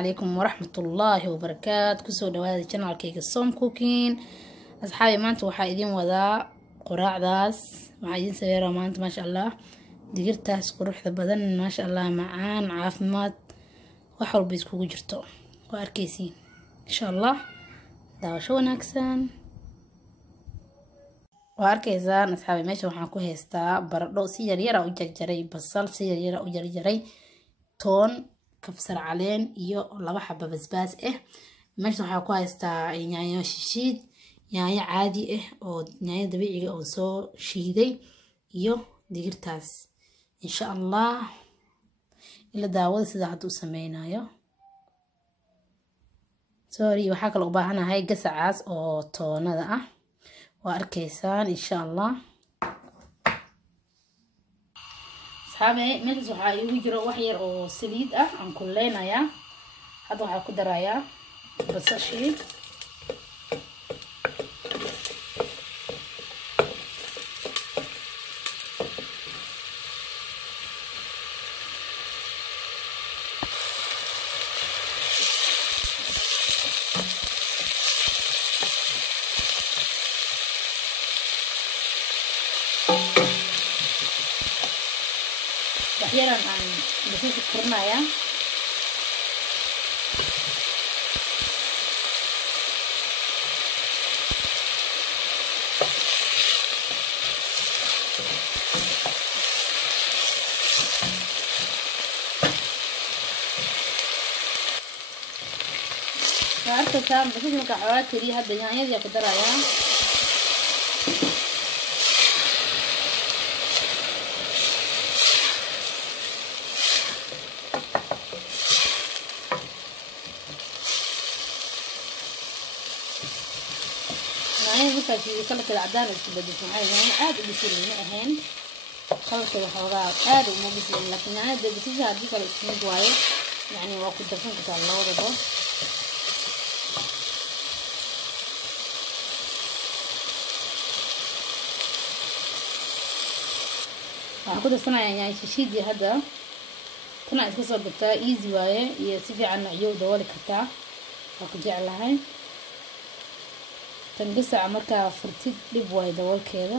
عليكم ورحمة الله وبركاته. كسو دوادا channel كيك Som Cooking. أصحابي مانت waxaa idin wadaa quraacdaas waxaa idin sameeyaa maanta ma sha Allah digirtaas quruxda badan ma sha Allah macaan caafimaad wax walba iskugu jirto waa arkeysiin insha Allah daawasho wanaagsan waa arkeysaan asxaabi meesha waxaan ku haystaa baradho si yar yar u jarjaray basal si yar yar u jarjaray toon kabsar caleen iyo laba xabba basbaas meesha waxaa ku haystaa yaanyo shishiid yaanyo caadi oo yaanyo dabiiciga oo soo shiiday iyo digirtaas insha Allah ila daawada sida hadda u sameeynayo sorry waxaa kale u baahanahay gasacaas oo toonada waa arkeysaan insha Allah saxaabe meesha waxaa igu jiro wax yar oo saliid aan kuleynayaa hadda waxaa ku darayaa basashii waxyaran aan basasha karinayaa arkaysaa basasha marka xoogaa kariya hadda yaanyadii ku darayaa markaasi kalkeeda cadaan isku bedesho waxay aad u bislaan ma ahayn kalkeeda xoogaa aad u bislaan laakiin yaanyada basasha hadii kale isku mid waayo yani waa ku darsan kartaa labadaba waxaan ku darsanayaa yaanyo shishiidii hadda tana iska soo gabtaa easy waaye iyo si fiican iyo dabooli kartaa waa ku jeclahay tangasaca markaa furtid dhib waayo daboolkeeda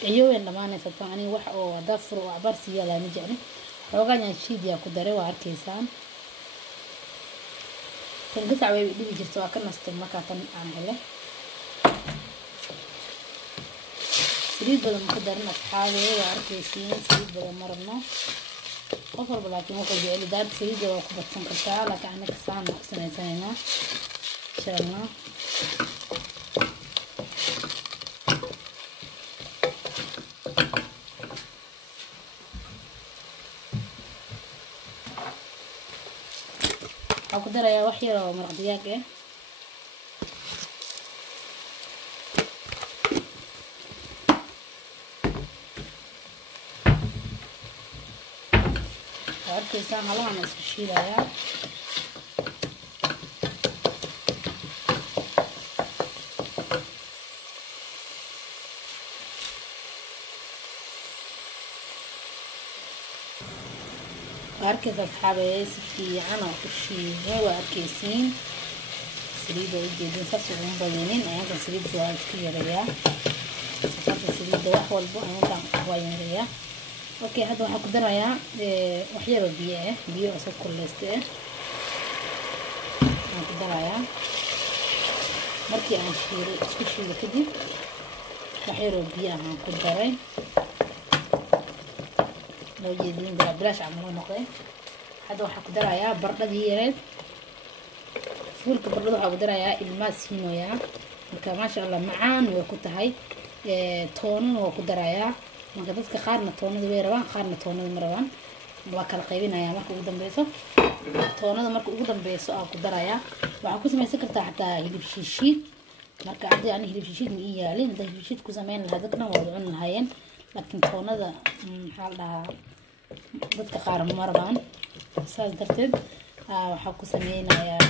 ciyowen dhamaanaysa tan aniga wax oo hadaa furo oo cabaar sii yaalaa ma jecli xoogaa yaanyo shishiidiyaa ku daray waa arkaysaan tangasac way dhibi jirta waa ka nastay markaa tan aan hele saliid badan ma ku darin asxaabe waa arkaysiin saliid badan ma rabno qof walba laakiin wuxuu jeceli daarta saliidda waa ku badsan kartaa laakiin anaga saan ku samaysanaynaa insha Allah waxaan ku darayaa wax yar oo maraq digaag arkaysan halahan isku shiidayaa arkaysa asxaabe si fiican oo ku shiiday waa arkaysiin saliidda u jeedin saas ugu badinin ayaan saliidda waa iska yareeyaa sababta saliidda wax walba ayaan waa yareeyaa okay hadda waxaan ku darayaa wax yar oo biyo oo soo kulleystay aan ku darayaa markii aan shiilay isku shiilay kadib wax yar oo biyo aan ku daray loo jeedin bilaash camal noqday hadda waxaan ku darayaa baradhadii yareed fuulka baradhada waxaan ku darayaa ilmaas hinoya marka ma sha Allah macaan way ku tahay toonana waa ku darayaa marka dadka qaarna toonada way rabaan qaarna toonada ma rabaan waa kala qaybinayaa marka ugu dambayso toonada marka ugu dambayso aan ku darayaa waxaan ku samaysan kartaa xataa hilib shishiid marka hadii aan hilib shishiid ma yaalin hadii hilib shishiid ku sameyn lahaa dadkana waa cun lahaayeen laakiin toonada maxaa la dhahaa dadka qaar ma rabaan saas darteed waxaan ku sameynayaa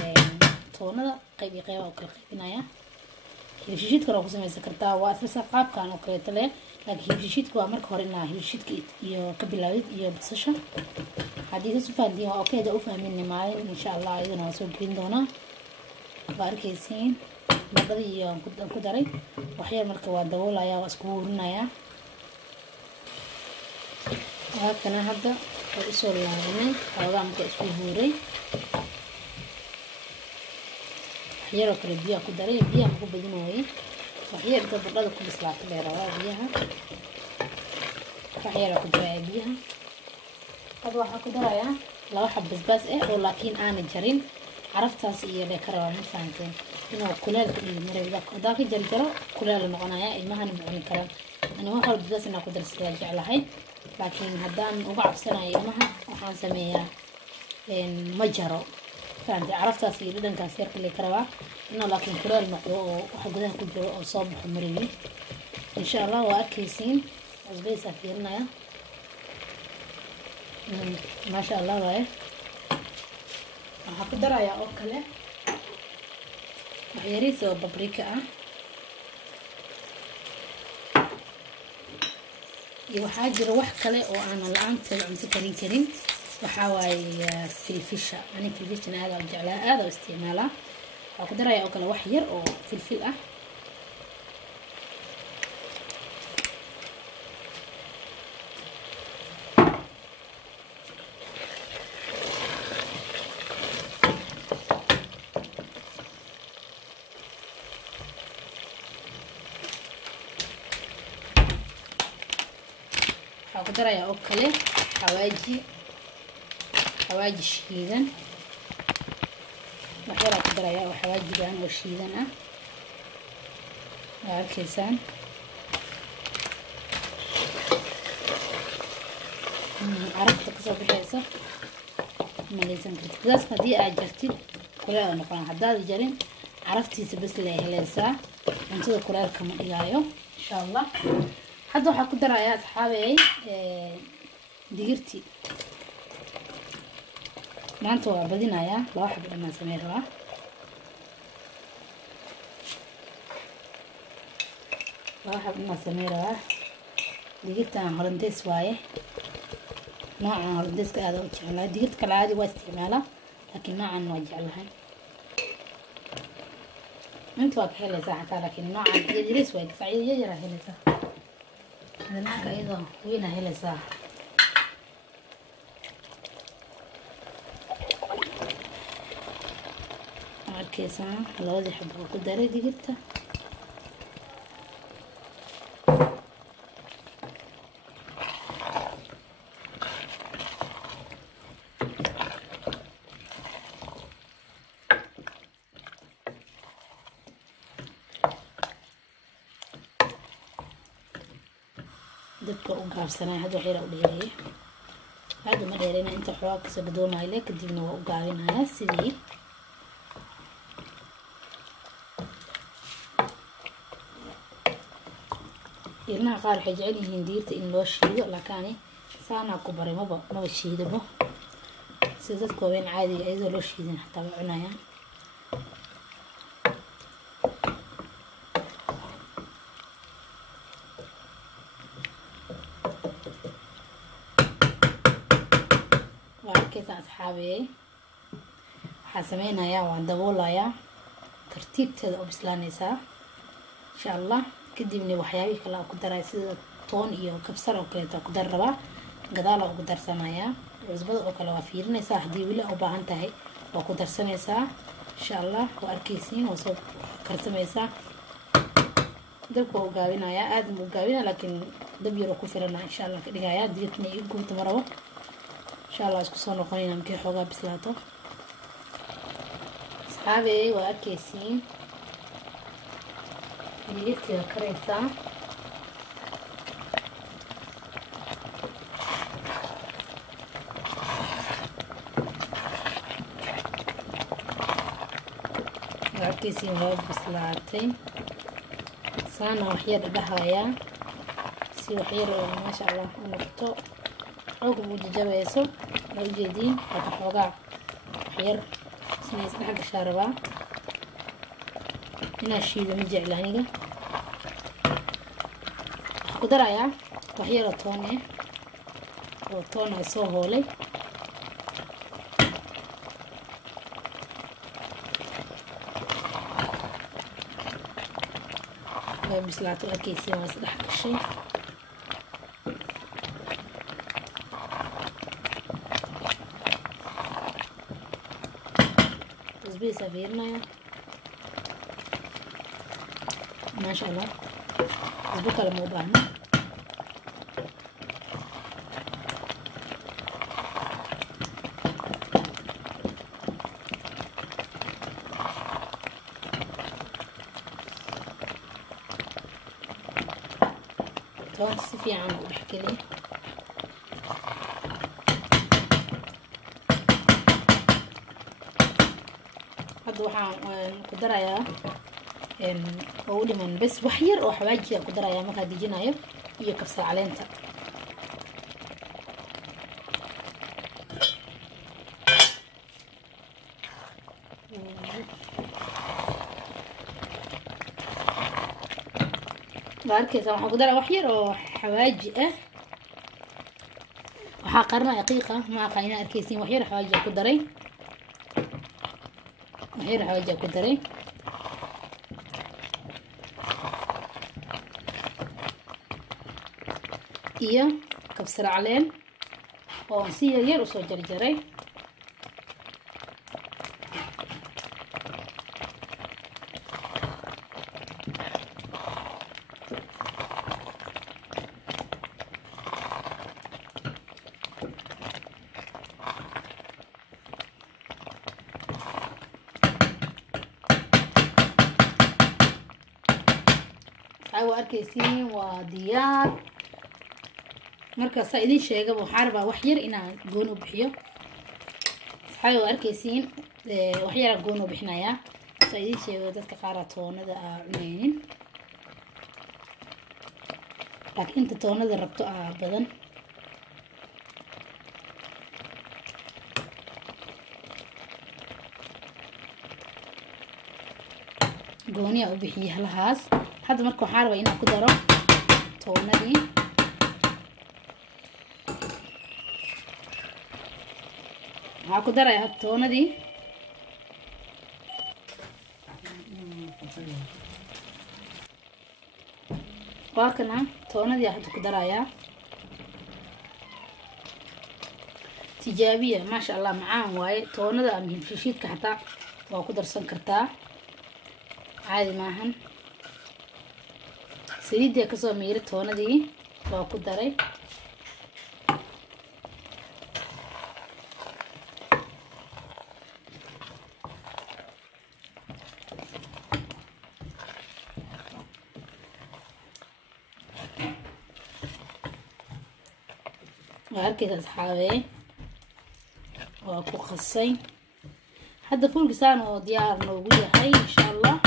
toonada qayb oo kala qaybinayaa hilibshiidka oo ku samaysan kartaa waa isla qaabkan oo kale tale laakiin hilibshiidka waa marka hore inaa hilibshiidka iyo ka bilaawid iyo basasha haddii ka sufaantiin waa okay da u fahmin maalin insha Allah iyadana waa soo gelin doonaa waa arkaysiin baradhadii iyo ku daray waxyar marka waa daboolaya waa isku hurinaya kana hadda waa isoo laabanay xoogaa marka isku huray waxyar oo kale biyo ku daray biyaha ku badinooyay waxyar inta baradhada ku bislaato dheeraa biyaha waxyar ku daray biyaha hadda waxaa ku darayaa 2 xab basbaas oo laakiin aan jarin caraftaas iyo leekara ma fahanteen inuu kuleel ku dhigo marayda hadaa ka jarjaro kuleel noqonaya ilmahan macaan karaan ana waxa basbaas inaa ku darsiyaa jeclahay laakiin haddaan uga cabsanayo ilmaha waxaan sameeyaa ma jaro fahanteen caraftaas iyo dhadhankaas yarka leekara inuu laakiin kuleel noqdo oo waxa gudaha ku jiro oo soo baxo marayda insha Allah waa arkaysiin basbaas fiirnaya ما شاء الله واي waxaa ku darayaa oo kale waxyariis oo paprika ah iyo waxaa jira wax kale oo aan la'aanteed cunto karin waxaa waaye filfisha ani filfishna aad u jeclaa aad u isticmaalaa waxaa ku darayaa oo kale wax yar oo filfil ah waxaa ku darayaa oo kale xawaaji shiidan waxyar ku darayaa oo xawaajigan oo shiidan ah waa arkaysaan carafta kasoo bixaysa malaysan kartid kudaas haddii aad jartid kuleel noqon haddaad jarin caraftiisa bas la helaysaa cuntada kuleel kama dhigaayo insha Allah hadda waxaa ku darayaa asxaabey digirti maanta waa badinayaa 2 xabo dhammaan sameey rabaa digirtan holandees waaye noocan holandeeska aad u jeclahay digirta kale caadi waa isticmaalaa laakiin noocan waa jeclahay inta waa ka helaysaa xataa laakiin noocan yariis waaye saciyad yar helaysaa هذا أيضا وين هلا صح مركزة لوزي حبة كداري دي قلتها dabka u gaabsanay hada waxay u dheereeyay hada ma dheereena inta xoog ka soo doonay leek dibna waa u gaabinayaa sidii ilmaha qaar waxay jecel yihiin diirta in loo shiido laakiin saana ku baray maba shiidabo sida dadka weyn caadi ah iyadoo loo shiidin xataa waa cunayaan أصحابي حاسمين يا وعندبولا يا ترتيب تذا بسلانيسا إن شاء الله كدي مني وحياوي كلا أقدر أسيد طون إياه كبسر أو كلا أقدر ربا قدالا أقدر سنايا وزبط أو كلا وفيرني سا هدي ولا أو بعنتهي وأقدر سنيسا إن شاء الله وأركيسين وصوب كرسميسا دبكو قاوينا يا آدم قاوينا لكن دبي يروكو فيرنا إن شاء الله كده يا ديتني يقوم تمروا إن شاء الله اسكو صار نقولين ممكن حوجا بسلاته أصحابي وأكيسين جبت كريسة وأكيسين هاد بسلاتين سانا وحير بهايا سي وحير ما شاء الله نقطة عقب وججبيسو لو جدين هذا حوجا حير سنيس حق شاربة هنا الشيء مجع لهنيجا قدر يا وحيرة تونة وتونة سوهولي بسلعته أكيسي واسدح كشي تسبيه سفيرنا ما شاء الله تسبيك على موضوعنا طبعا في عم بحكي لي هذا waxaan ku darayaa oo dhiman bas wax yar oo xawaajiga ku darayaa marka dijinayo iyo kabsar caleenta باركيسا waxaan ku daraa wax yar oo xawaaji ah waxa qarna daqiiqa ma aqaana arkeysiin wax yar xawaaji ku daray waxyar xawaaji ku daray iyo kabsar caleen oo si yar u soo jarjaray waa arkeysiin waa diyaar marka saidin sheegaba waxaan rabaa wax yar inaan goon u bixiyo saxay waa arkeysiin wax yar aan goon u bixinayaa saidin sheego dadka qaar toonada cunaynin laakiin inta toonada rabto badan gooniya u bixiyo halahaas هذا مركو حاربة إنا كدرو تونادي ها كدرة يا تونادي واكنا تونادي هاد كدرة يا تجابية ما شاء الله معاهم واي تونادا مهم شيشيد كحتا وكدر سنكرتا عادي معهم سيدي كسو ميري تونادي waa ku daray وهركز أصحابي وأكو خصين هذا فول قسان وديار موجودة هاي إن شاء الله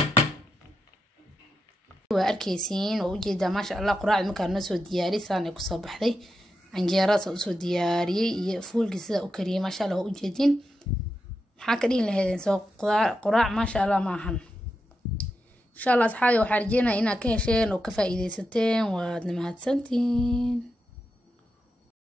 وأركيسين ووجد ما شاء الله قراءة مكان نسو دياري سانة كصباح دي عنجيرات سو دياري فول قسان وكريم ما شاء الله وجدين حاكرين لهذين سو قراءة ما شاء الله معهن إن شاء الله أصحابي وحارجينا إنا كهشين وكفائدة ستين ودنمهات سنتين